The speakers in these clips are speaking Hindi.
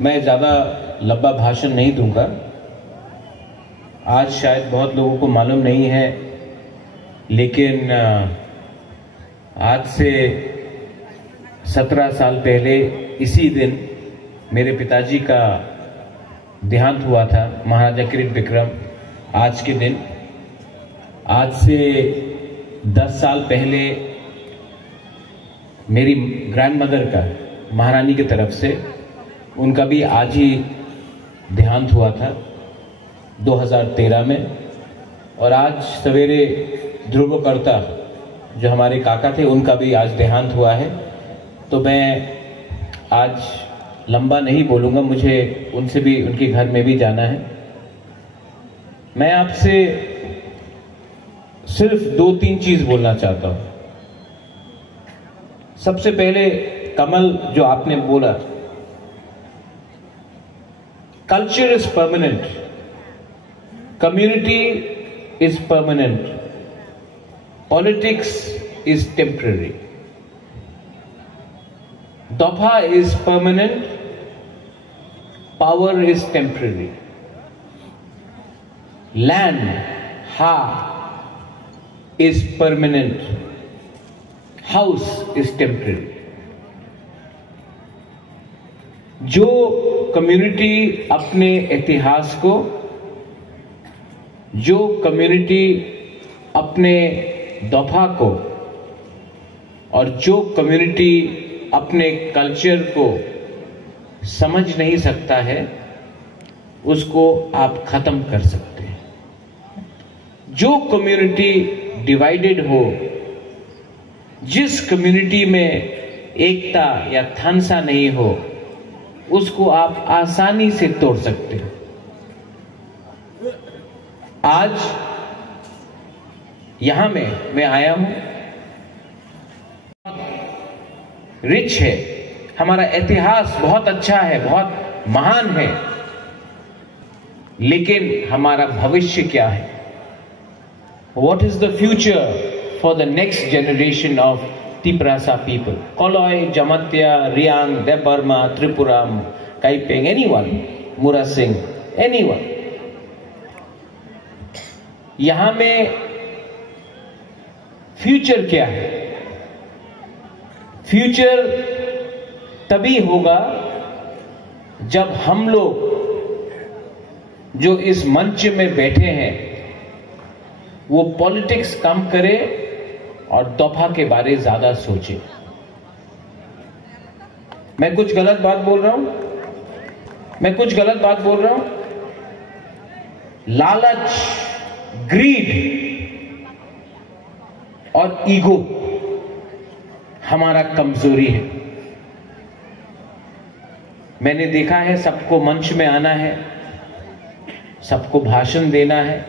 मैं ज़्यादा लंबा भाषण नहीं दूंगा। आज शायद बहुत लोगों को मालूम नहीं है, लेकिन आज से 17 साल पहले इसी दिन मेरे पिताजी का देहांत हुआ था, महाराजा किरीट विक्रम। आज के दिन, आज से 10 साल पहले मेरी ग्रैंडमदर का, महारानी की तरफ से, उनका भी आज ही देहांत हुआ था 2013 में। और आज सवेरे ध्रुवकर्ता जो हमारे काका थे, उनका भी आज देहांत हुआ है। तो मैं आज लंबा नहीं बोलूंगा, मुझे उनसे भी, उनके घर में भी जाना है। मैं आपसे सिर्फ 2-3 चीज बोलना चाहता हूं। सबसे पहले कमल, जो आपने बोला, culture is permanent, community is permanent, politics is temporary. दोफा is permanent, power is temporary. Land, हा, is permanent, house is temporary। जो कम्युनिटी अपने इतिहास को, जो कम्युनिटी अपने दफा को, और जो कम्युनिटी अपने कल्चर को समझ नहीं सकता है, उसको आप खत्म कर सकते हैं। जो कम्युनिटी डिवाइडेड हो, जिस कम्युनिटी में एकता या थानसा नहीं हो, उसको आप आसानी से तोड़ सकते हो। आज यहां मैं आया हूं, रिच है, हमारा इतिहास बहुत अच्छा है, बहुत महान है, लेकिन हमारा भविष्य क्या है? What is the future for the next generation of Tiprasa people? Koloi, Jamatya, Riang, Debarma, Tripuram, Kaiping, anyone, Mura Singh, anyone. यहां में फ्यूचर क्या है? फ्यूचर तभी होगा जब हम लोग जो इस मंच में बैठे हैं, वो पॉलिटिक्स कम करे और दफा के बारे ज्यादा सोचे। मैं कुछ गलत बात बोल रहा हूं? मैं कुछ गलत बात बोल रहा हूं? लालच, ग्रीड और ईगो हमारा कमजोरी है। मैंने देखा है, सबको मंच में आना है, सबको भाषण देना है,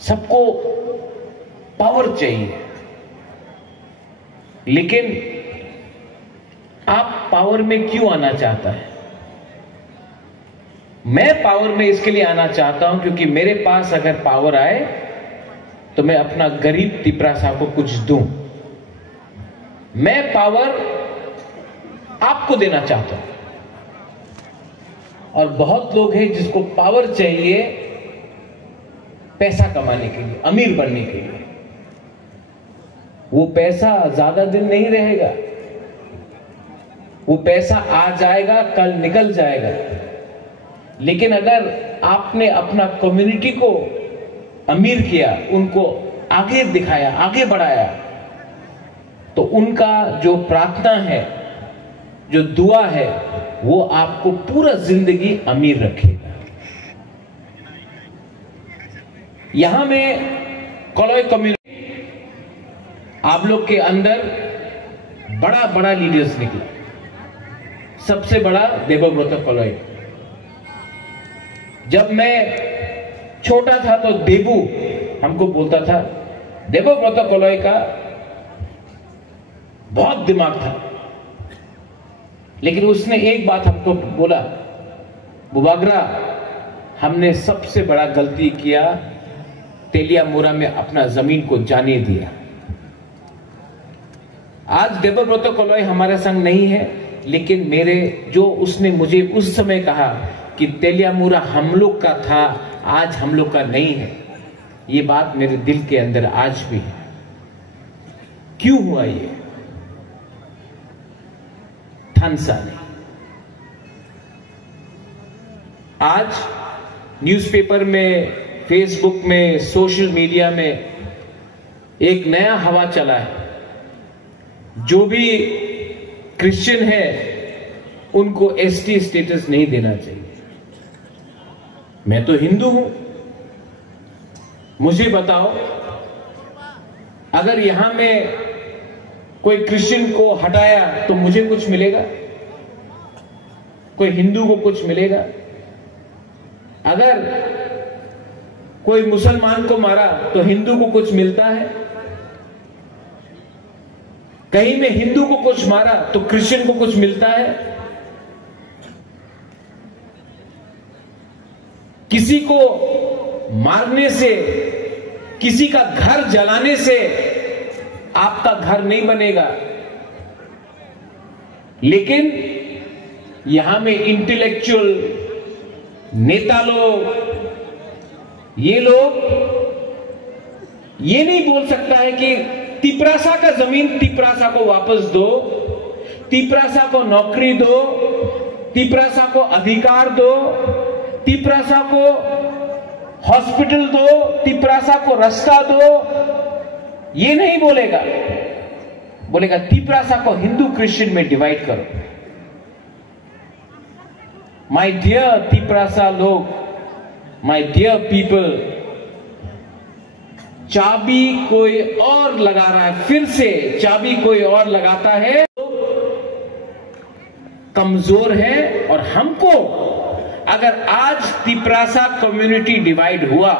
सबको पावर चाहिए, लेकिन आप पावर में क्यों आना चाहता है? मैं पावर में इसके लिए आना चाहता हूं क्योंकि मेरे पास अगर पावर आए तो मैं अपना गरीब तिपरासा को कुछ दूं। मैं पावर आपको देना चाहता हूं। और बहुत लोग हैं जिसको पावर चाहिए पैसा कमाने के लिए, अमीर बनने के लिए। वो पैसा ज्यादा दिन नहीं रहेगा, वो पैसा आ जाएगा, कल निकल जाएगा। लेकिन अगर आपने अपना कम्युनिटी को अमीर किया, उनको आगे दिखाया, आगे बढ़ाया, तो उनका जो प्रार्थना है, जो दुआ है, वो आपको पूरा जिंदगी अमीर रखेगा। यहां में कोलोई कम्युनिटी, आप लोग के अंदर बड़ा बड़ा लीडर्स निकला। सबसे बड़ा देवव्रत कोलोई। जब मैं छोटा था तो देबू हमको बोलता था, देवव्रत कोलोई का बहुत दिमाग था, लेकिन उसने एक बात हमको बोला, बुबागरा, हमने सबसे बड़ा गलती किया, तेलियामुरा में अपना जमीन को जाने दिया। आज देवव्रत कोलोई हमारे संग नहीं है, लेकिन मेरे जो उसने मुझे उस समय कहा कि तेलियामुरा हम लोग का था, आज हम लोग का नहीं है, ये बात मेरे दिल के अंदर आज भी है। क्यों हुआ ये? थानसा ने। आज न्यूज़पेपर में, फेसबुक में, सोशल मीडिया में एक नया हवा चला है। जो भी क्रिश्चियन है उनको एसटी स्टेटस नहीं देना चाहिए। मैं तो हिंदू हूं, मुझे बताओ, अगर यहां में कोई क्रिश्चियन को हटाया तो मुझे कुछ मिलेगा? कोई हिंदू को कुछ मिलेगा? अगर कोई मुसलमान को मारा तो हिंदू को कुछ मिलता है? कहीं में हिंदू को कुछ मारा तो क्रिश्चियन को कुछ मिलता है? किसी को मारने से, किसी का घर जलाने से आपका घर नहीं बनेगा, लेकिन यहां में इंटेलेक्चुअल नेता लोग, ये लोग ये नहीं बोल सकता है कि तिपरासा का जमीन तिपरासा को वापस दो, तिपरासा को नौकरी दो, तिपरासा को अधिकार दो, तिपरासा को हॉस्पिटल दो, तिपरासा को रास्ता दो। ये नहीं बोलेगा, बोलेगा तिपरासा को हिंदू क्रिश्चियन में डिवाइड करो। माय डियर तिपरासा लोग, माय डियर पीपल, चाबी कोई और लगा रहा है, फिर से चाबी कोई और लगाता है, कमजोर है। और हमको अगर आज तिपरासा कम्युनिटी डिवाइड हुआ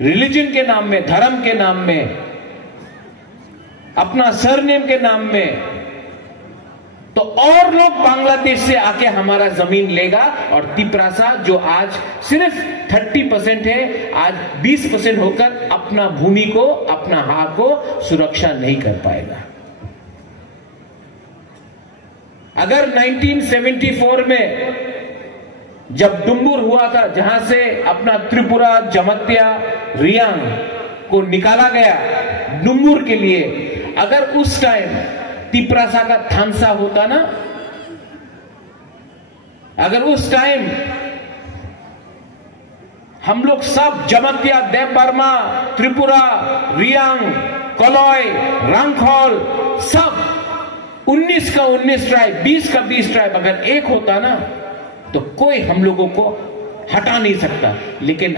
रिलीजन के नाम में, धर्म के नाम में, अपना सरनेम के नाम में, तो और लोग बांग्लादेश से आके हमारा जमीन लेगा और तिपरासा जो आज सिर्फ 30% है, आज 20% होकर अपना भूमि को, अपना हक को सुरक्षा नहीं कर पाएगा। अगर 1974 में जब डुम्बुर हुआ था, जहां से अपना त्रिपुरा, जमत्या, रियांग को निकाला गया डुम्बुर के लिए, अगर उस टाइम तिपरासा का थानसा होता ना, अगर उस टाइम हम लोग सब जमत्या, देव बर्मा, त्रिपुरा, रियांग, कलॉय, रंगखोल, सब 19 का 19 ट्राइब, 20 का 20 ट्राइब अगर एक होता ना, तो कोई हम लोगों को हटा नहीं सकता। लेकिन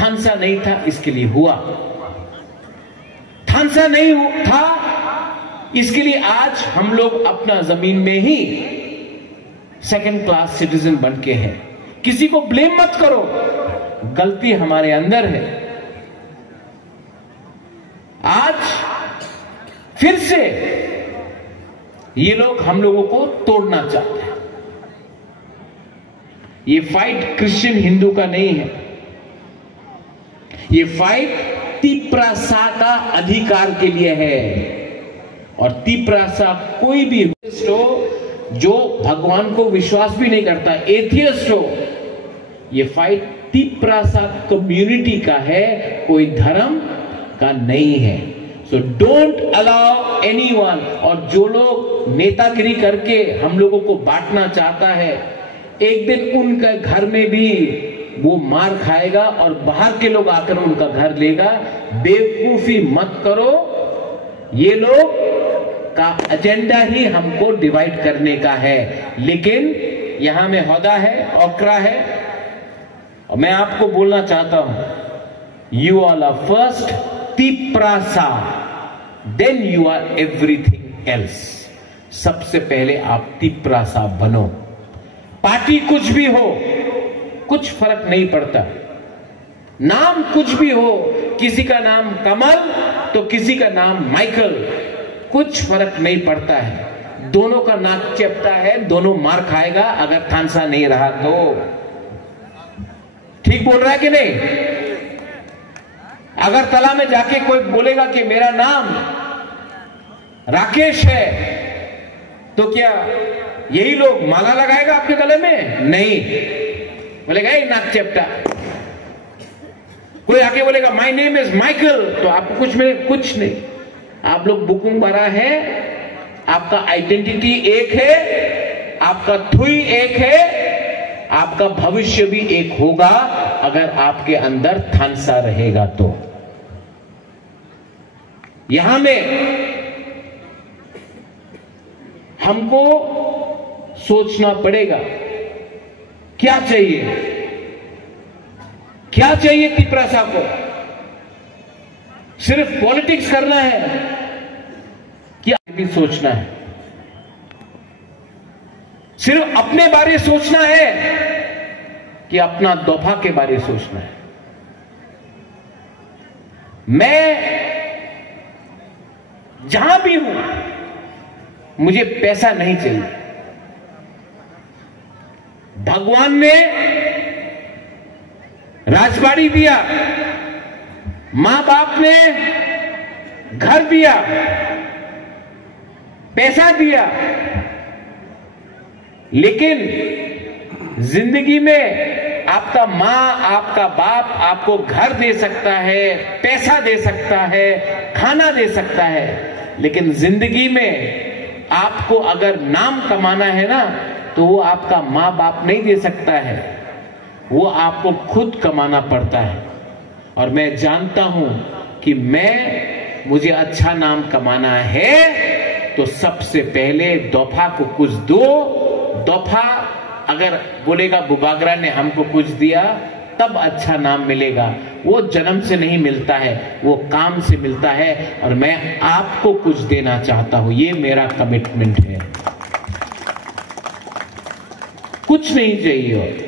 थानसा नहीं था, इसके लिए हुआ। थानसा नहीं था, इसके लिए आज हम लोग अपना जमीन में ही सेकंड क्लास सिटीजन बन के हैं। किसी को ब्लेम मत करो, गलती हमारे अंदर है। आज फिर से ये लोग हम लोगों को तोड़ना चाहते हैं। ये फाइट क्रिश्चियन हिंदू का नहीं है, ये फाइट तिपरासा का अधिकार के लिए है। और तिपरासा कोई भी हो जो भगवान को विश्वास भी नहीं करता, एथियस्ट हो, ये फाइट तिपरासा कम्युनिटी का है, कोई धर्म का नहीं है। So don't allow anyone. और जो लोग नेतागिरी करके हम लोगों को बांटना चाहता है, एक दिन उनके घर में भी वो मार खाएगा और बाहर के लोग आकर उनका घर लेगा। बेवकूफी मत करो, ये लोग का एजेंडा ही हमको डिवाइड करने का है। लेकिन यहां में होदा है, ओकरा है, और मैं आपको बोलना चाहता हूं, you are are first Tiprasa, then you are everything else. सबसे पहले आप तिपरासा बनो। पार्टी कुछ भी हो, कुछ फर्क नहीं पड़ता, नाम कुछ भी हो, किसी का नाम कमल तो किसी का नाम माइकल, कुछ फर्क नहीं पड़ता है। दोनों का नाक चेपता है, दोनों मार खाएगा अगर थानसा नहीं रहा तो। ठीक बोल रहा है कि नहीं? अगर तला में जाके कोई बोलेगा कि मेरा नाम राकेश है, तो क्या यही लोग माला लगाएगा आपके गले में? नहीं, बोलेगा ए नाक चेप्टा। कोई आके बोलेगा माय नेम इज माइकल, तो आपको कुछ मिले? कुछ नहीं। आप लोग बुकुम भरा है, आपका आइडेंटिटी एक है, आपका थुई एक है, आपका भविष्य भी एक होगा अगर आपके अंदर थानसा रहेगा तो। यहां में हमको सोचना पड़ेगा क्या चाहिए, क्या चाहिए तिपरासा को? सिर्फ पॉलिटिक्स करना है कि भी सोचना है? सिर्फ अपने बारे सोचना है कि अपना दोफा के बारे सोचना है? मैं जहां भी हूं मुझे पैसा नहीं चाहिए। भगवान ने राजबाड़ी दिया, मां बाप ने घर दिया, पैसा दिया, लेकिन जिंदगी में आपका मां, आपका बाप आपको घर दे सकता है, पैसा दे सकता है, खाना दे सकता है, लेकिन जिंदगी में आपको अगर नाम कमाना है ना, तो वो आपका मां बाप नहीं दे सकता है, वो आपको खुद कमाना पड़ता है। और मैं जानता हूं कि मुझे अच्छा नाम कमाना है तो सबसे पहले दोफा को कुछ दो। दोफा अगर बोलेगा बुबागरा ने हमको कुछ दिया, तब अच्छा नाम मिलेगा। वो जन्म से नहीं मिलता है, वो काम से मिलता है। और मैं आपको कुछ देना चाहता हूं, ये मेरा कमिटमेंट है। कुछ नहीं चाहिए। और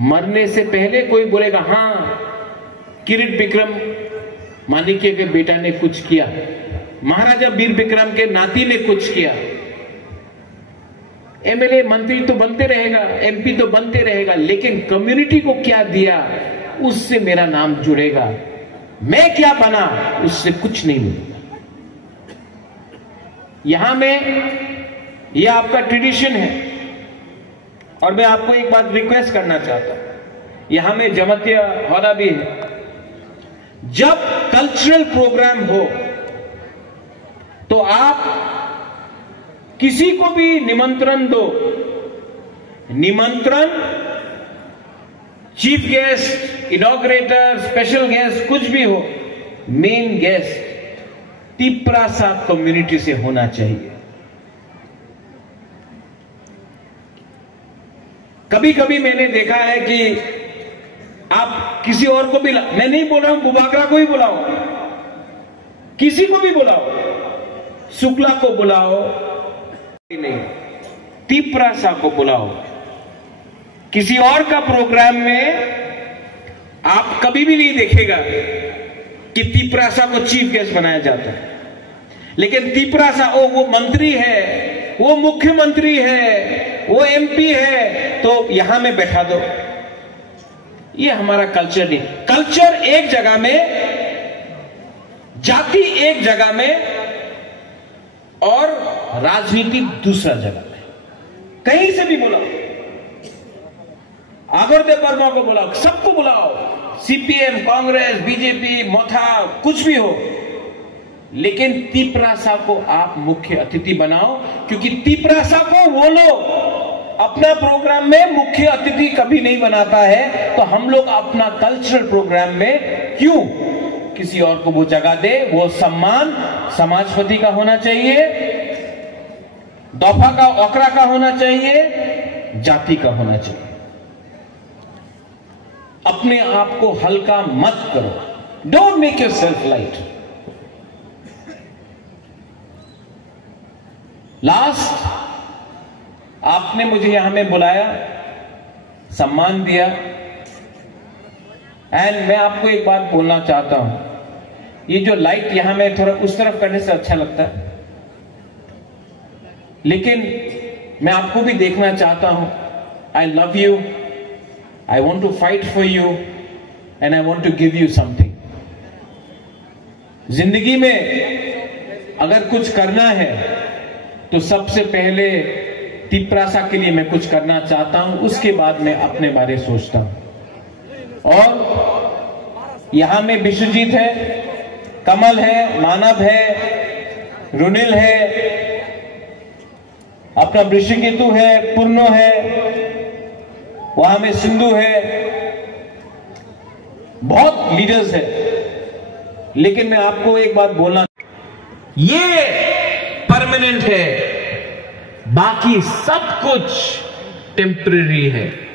मरने से पहले कोई बोलेगा हां किरीट विक्रम माणिक्य के बेटा ने कुछ किया, महाराजा वीर विक्रम के नाती ने कुछ किया। एमएलए मंत्री तो बनते रहेगा, एमपी तो बनते रहेगा, लेकिन कम्युनिटी को क्या दिया उससे मेरा नाम जुड़ेगा। मैं क्या बना उससे कुछ नहीं मिलेगा। यहां में यह आपका ट्रेडिशन है। और मैं आपको एक बात रिक्वेस्ट करना चाहता हूं, यहां में जमत्या होना भी है। जब कल्चरल प्रोग्राम हो तो आप किसी को भी निमंत्रण दो। निमंत्रण चीफ गेस्ट, इनॉग्रेटर, स्पेशल गेस्ट कुछ भी हो, मेन गेस्ट तिपरासा कम्युनिटी से होना चाहिए। कभी कभी मैंने देखा है कि आप किसी और को भी, मैं नहीं बोल रहा हूं बुबागरा को ही बुलाओ, किसी को भी बुलाओ, शुक्ला को बुलाओ, नहीं तिपरासा को बुलाओ। किसी और का प्रोग्राम में आप कभी भी नहीं देखेगा कि तिपरासा को चीफ गेस्ट बनाया जाता है। लेकिन तिपरासा वो मंत्री है, वो मुख्यमंत्री है, वो एमपी है, तो यहां में बैठा दो। ये हमारा कल्चर नहीं। कल्चर एक जगह में, जाति एक जगह में, और राजनीति दूसरा जगह में। कहीं से भी बुलाओ, आगरदेव वर्मा को बुलाओ, सबको बुलाओ, सीपीएम, कांग्रेस, बीजेपी, मोथा, कुछ भी हो, लेकिन तिपरासा को आप मुख्य अतिथि बनाओ। क्योंकि तिपरासा को वो लोग अपना प्रोग्राम में मुख्य अतिथि कभी नहीं बनाता है, तो हम लोग अपना कल्चरल प्रोग्राम में क्यों किसी और को वो जगह दे? वो सम्मान समाजपति का होना चाहिए, दोफा का, ओकरा का होना चाहिए, जाति का होना चाहिए। अपने आप को हल्का मत करो। Don't make yourself light. Last, आपने मुझे यहां में बुलाया, सम्मान दिया, एंड मैं आपको एक बात बोलना चाहता हूं। ये जो लाइट यहां में थोड़ा उस तरफ करने से अच्छा लगता है, लेकिन मैं आपको भी देखना चाहता हूं। I love you, I want to fight for you, and I want to give you something. जिंदगी में अगर कुछ करना है तो सबसे पहले तिप्रासा के लिए मैं कुछ करना चाहता हूं, उसके बाद मैं अपने बारे सोचता हूं। और यहां में विश्वजीत है, कमल है, मानव है, रुनिल है, अपना वृषिकेतु है, पूर्णो है, वहां में सिंधु है, बहुत लीडर्स है। लेकिन मैं आपको एक बात बोलना, ये परमानेंट है, बाकी सब कुछ टेम्परेरी है।